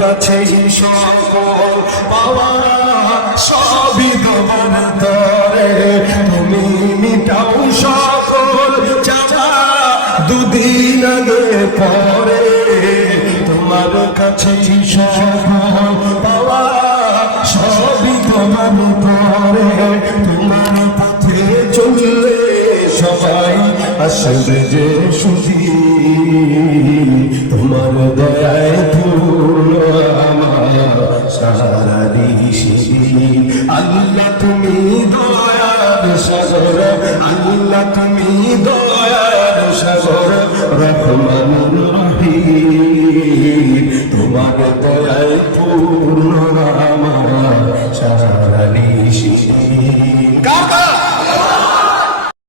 কাছেই সকল পাওয়া সবই তোমার তরে। তুমি মিটাও সকল চাচা দুদিন আগে পরে। তোমার সকল পাওয়া সবই তোমার পরে। তোমার পথে চললে সবাই আসবে যে সুখী। তোমার দয়ায় সারা দিশি আল্লাহ তুমি দয়ার সাগর আল্লাহ তুমি দয়ার সাগর রহমান রহিম। তোমার দয়া